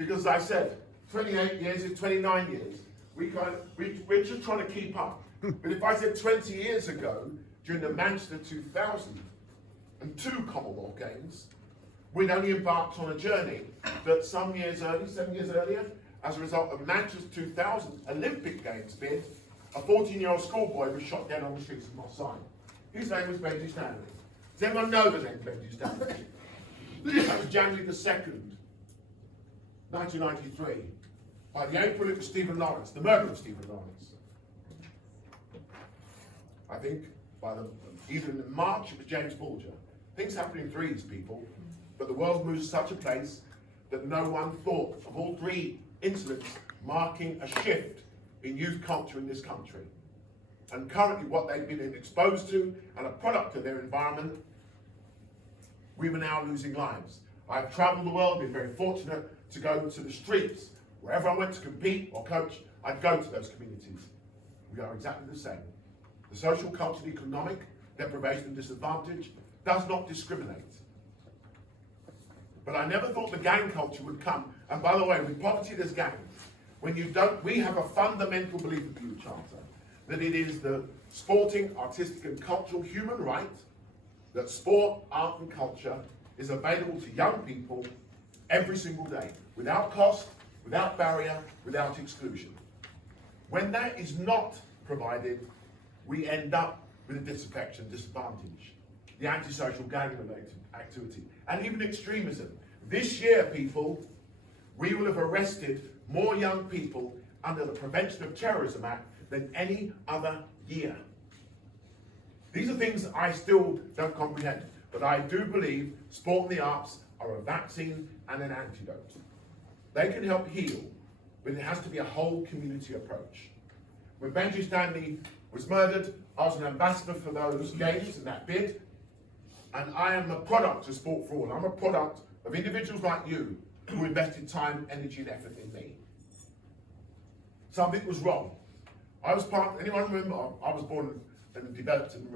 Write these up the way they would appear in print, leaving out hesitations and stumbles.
Because I said, 28 years is 29 years. We're just trying to keep up. But if I said 20 years ago, during the Manchester 2002 Commonwealth Games, we'd only embarked on a journey that 7 years earlier, as a result of Manchester 2000 Olympic Games bid, a 14-year-old schoolboy was shot dead on the streets of Marseille. His name was Benji Stanley. Does anyone know the name Benji Stanley? That was January the 2nd, 1993, by the April it was Stephen Lawrence, the murder of Stephen Lawrence. I think either in March it was James Bulger. Things happen in threes, people, but the world moves to such a place that no one thought of all three incidents marking a shift in youth culture in this country. And currently what they've been exposed to and a product of their environment, we were now losing lives. I've traveled the world, been very fortunate to go to the streets. Wherever I went to compete or coach, I'd go to those communities. We are exactly the same. The social, cultural, economic deprivation and disadvantage does not discriminate. But I never thought the gang culture would come. And by the way, with poverty there's gang. When you don't, we have a fundamental belief of the Youth Charter that it is the sporting, artistic and cultural human right that sport, art and culture is available to young people every single day, without cost, without barrier, without exclusion. When that is not provided, we end up with a disaffection, disadvantage, the antisocial gang-related activity, and even extremism. This year, people, we will have arrested more young people under the Prevention of Terrorism Act than any other year. These are things I still don't comprehend, but I do believe sport and the arts are a vaccine and an antidote. They can help heal, but it has to be a whole community approach. When Benji Stanley was murdered, I was an ambassador for those games and that bid, and I am a product of Sport for All. I'm a product of individuals like you who invested time, energy and effort in me. Something was wrong. Anyone remember, I was born and developed and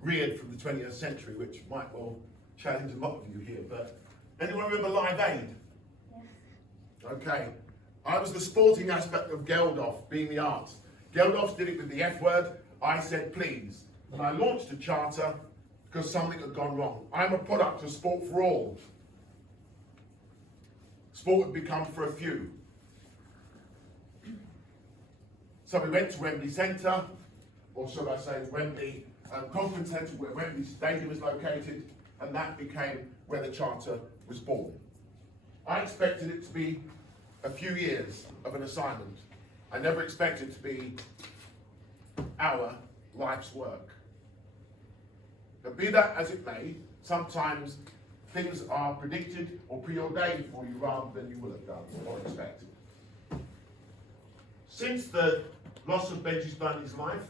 reared from the 20th century, which might well challenge a lot of you here, but anyone remember Live Aid? Yes. Okay. I was the sporting aspect of Geldof, being the arts. Geldof did it with the F word. I said please. And I launched a charter because something had gone wrong. I'm a product of Sport for All. Sport had become for a few. So we went to Wembley Centre, or should I say Wembley Conference Centre, where Wembley Stadium is located, and that became where the charter was born. I expected it to be a few years of an assignment. I never expected it to be our life's work. But be that as it may, sometimes things are predicted or preordained for you rather than you will have done or expected. Since the loss of Benji Stanley's life,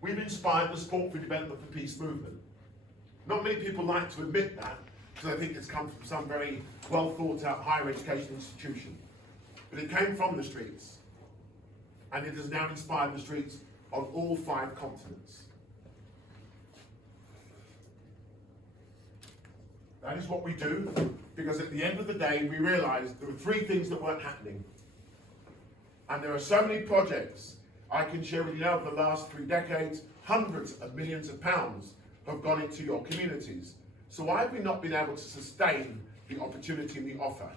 we've inspired the Sport for Development for Peace movement. Not many people like to admit that, because I think it's come from some very well thought out higher education institution. But it came from the streets, and it has now inspired the streets of all 5 continents. That is what we do, because at the end of the day, we realized there were 3 things that weren't happening. And there are so many projects I can share with you now over the last 3 decades, hundreds of millions of pounds have gone into your communities. So why have we not been able to sustain the opportunity and the offer?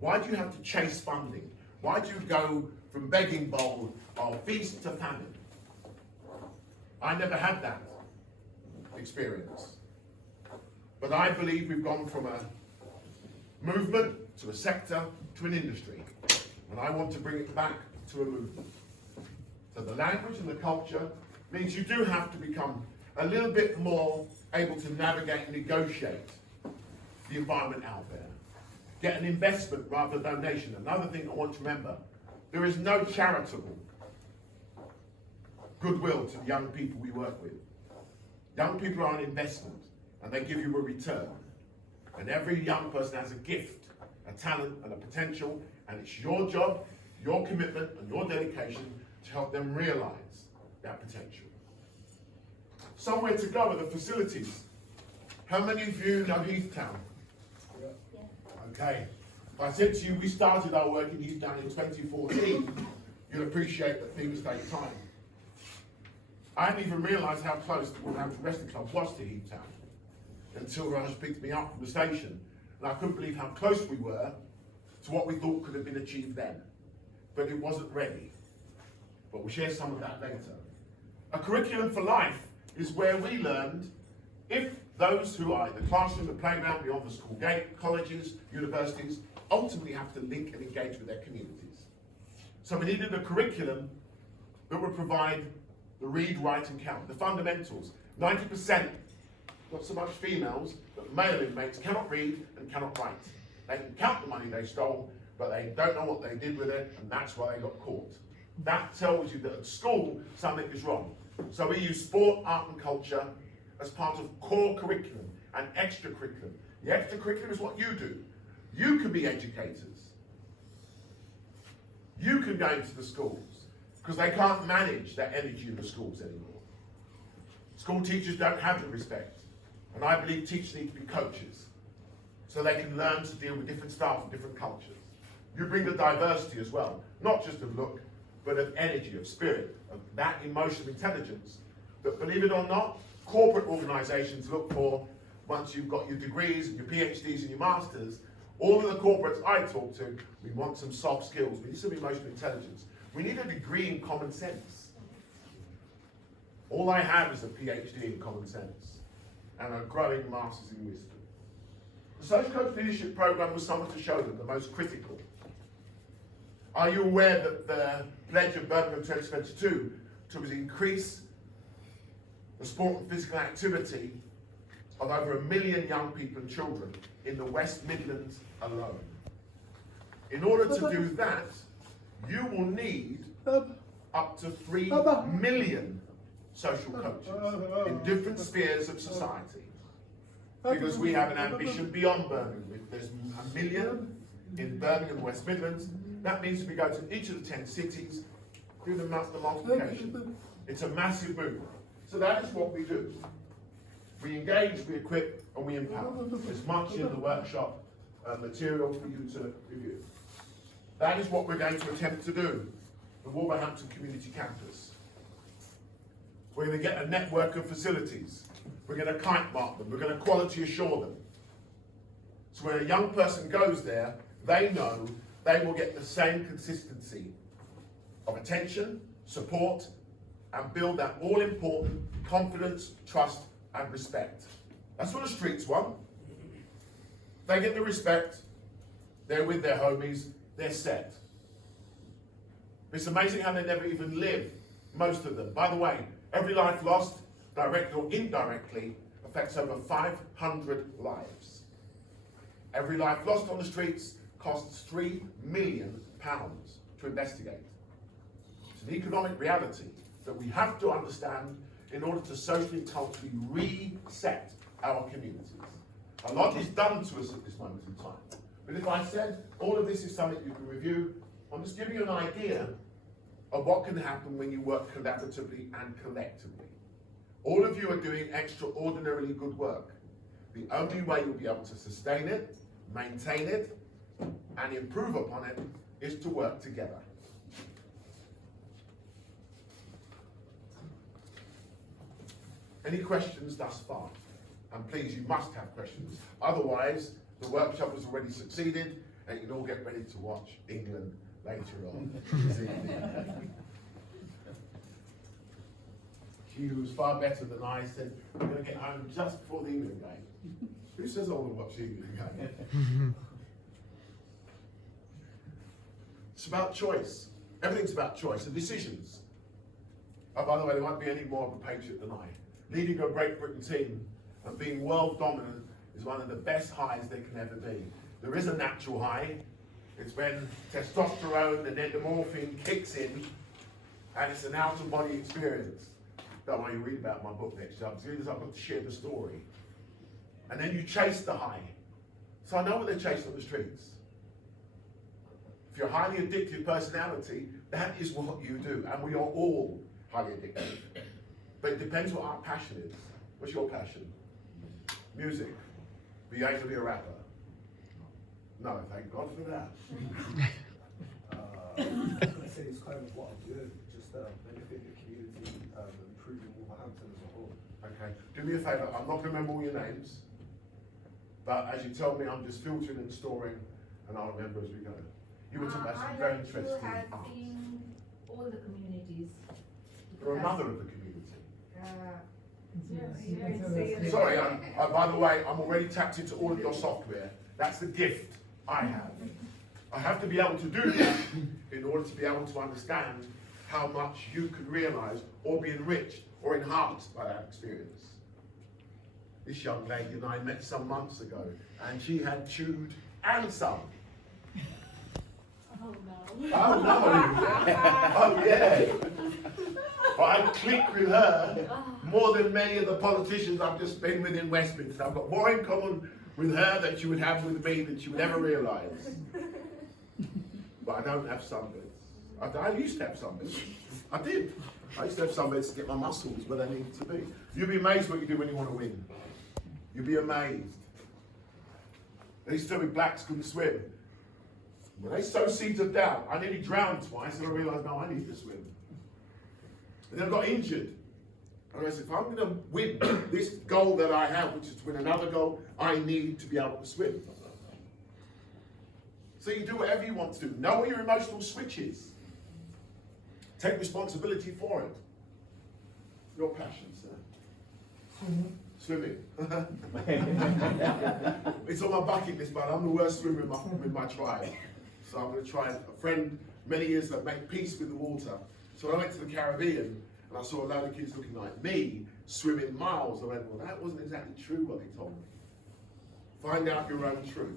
Why do you have to chase funding? Why do you go from begging bowl or feast to famine? I never had that experience. But I believe we've gone from a movement to a sector to an industry. And I want to bring it back to a movement. So the language and the culture means you do have to become a little bit more able to navigate and negotiate the environment out there. Get an investment rather than donation. Another thing I want to remember, there is no charitable goodwill to the young people we work with. Young people are an investment and they give you a return. And every young person has a gift, a talent and a potential, and it's your job, your commitment and your dedication to help them realize that potential. Somewhere to go are the facilities. How many of you know Heathtown? Yeah. Okay. If I said to you, we started our work in Heath Town in 2014, you'll appreciate that things take time. I hadn't even realised how close the Wolverhampton Wrestling Club was to Heath Town until Raj picked me up from the station. And I couldn't believe how close we were to what we thought could have been achieved then. But it wasn't ready. But we'll share some of that later. A curriculum for life is where we learned if those who are in the classroom, the playground, beyond the school gate, colleges, universities, ultimately have to link and engage with their communities. So we needed a curriculum that would provide the read, write and count, the fundamentals. 90%, not so much females, but male inmates cannot read and cannot write. They can count the money they stole, but they don't know what they did with it, and that's why they got caught. That tells you that at school, something is wrong. So we use sport, art and culture as part of core curriculum and extracurriculum. The extracurriculum is what you do. You can be educators. You can go into the schools, because they can't manage that energy in the schools anymore. School teachers don't have the respect, and I believe teachers need to be coaches, so they can learn to deal with different styles and different cultures. You bring the diversity as well, not just of look, but of energy, of spirit, of that emotional intelligence that, believe it or not, corporate organisations look for once you've got your degrees and your PhDs and your masters. All of the corporates I talk to, we want some soft skills, we need some emotional intelligence. We need a degree in common sense. All I have is a PhD in common sense and a growing master's in wisdom. The Social Coach Leadership Programme was something to show them the most critical. Are you aware that the pledge of Birmingham 2022 to increase the sport and physical activity of over 1 million young people and children in the West Midlands alone? In order to do that, you will need up to 3 million social coaches in different spheres of society. Because we have an ambition beyond Birmingham. If there's 1 million in Birmingham, West Midlands, that means if we go to each of the 10 cities, do the multiplication. It's a massive move. So that is what we do. We engage, we equip, and we empower. There's much in the workshop material for you to review. That is what we're going to attempt to do, the Wolverhampton Community Campus. We're going to get a network of facilities. We're going to kite mark them. We're going to quality assure them. So when a young person goes there, they know they will get the same consistency of attention, support, and build that all-important confidence, trust, and respect. That's what the streets want. They get the respect, they're with their homies, they're set. It's amazing how they never even live, most of them. By the way, every life lost, directly or indirectly, affects over 500 lives. Every life lost on the streets costs £3 million to investigate. It's an economic reality that we have to understand in order to socially and culturally reset our communities. A lot is done to us at this moment in time. But if I said all of this is something you can review, I'm just giving you an idea of what can happen when you work collaboratively and collectively. All of you are doing extraordinarily good work. The only way you'll be able to sustain it, maintain it, and improve upon it is to work together. Any questions thus far? And please, you must have questions. Otherwise, the workshop has already succeeded, and you can all get ready to watch England later on this evening. Hugh was far better than I, said, I'm going to get home just before the England game. Who says I want to watch the England game? It's about choice. Everything's about choice and decisions. Oh, by the way, there won't be any more of a patriot than I. Leading a Great Britain team and being world dominant is one of the best highs there can ever be. There is a natural high. It's when testosterone and endorphin kicks in, and it's an out-of-body experience. Don't worry, you read about my book next time. As soon as I've got to share the story. And then you chase the high. So I know what they chase on the streets. If you're a highly addictive personality, that is what you do. And we are all highly addictive. But it depends what our passion is. What's your passion? Music. But you aim to be a rapper. No, thank God for that. I say it's kind of what I'm doing, just benefit the community, improving Wolverhampton as a whole. Okay, do me a favour, I'm not going to remember all your names, but as you tell me, I'm just filtering and storing, and I'll remember as we go. You were talking about some very interesting I parts. like to have seen all the communities. You're a mother of the community. Sorry, Sorry, by the way, I'm already tapped into all of your software. That's the gift I have. I have to be able to do that in order to be able to understand how much you can realise or be enriched or enhanced by that experience. This young lady and I met some months ago, and she had chewed and sung. Oh no. Oh no! Oh yeah! But I click with her more than many of the politicians I've just been with in Westminster. I've got more in common with her than she would have with me than she would ever realise. But I don't have sunbeds. I used to have sunbeds. I did. I used to have sunbeds to get my muscles where they need to be. You'll be amazed what you do when you want to win. You'll be amazed. They used to tell me blacks couldn't swim. When they sow seeds of doubt, I nearly drowned twice and I realised, no, I need to swim. And then I got injured. And I said, if I'm going to win this goal that I have, which is to win another goal, I need to be able to swim. So you do whatever you want to do. Know what your emotional switch is. Take responsibility for it. Your passion, sir. Swimming. It's on my bucket list, but I'm the worst swimmer in my tribe. So I'm going to try. A friend, many years ago, make peace with the water. So I went to the Caribbean, and I saw a load of kids looking like me, swimming miles. I went, well, that wasn't exactly true what they told me. Find out your own truth.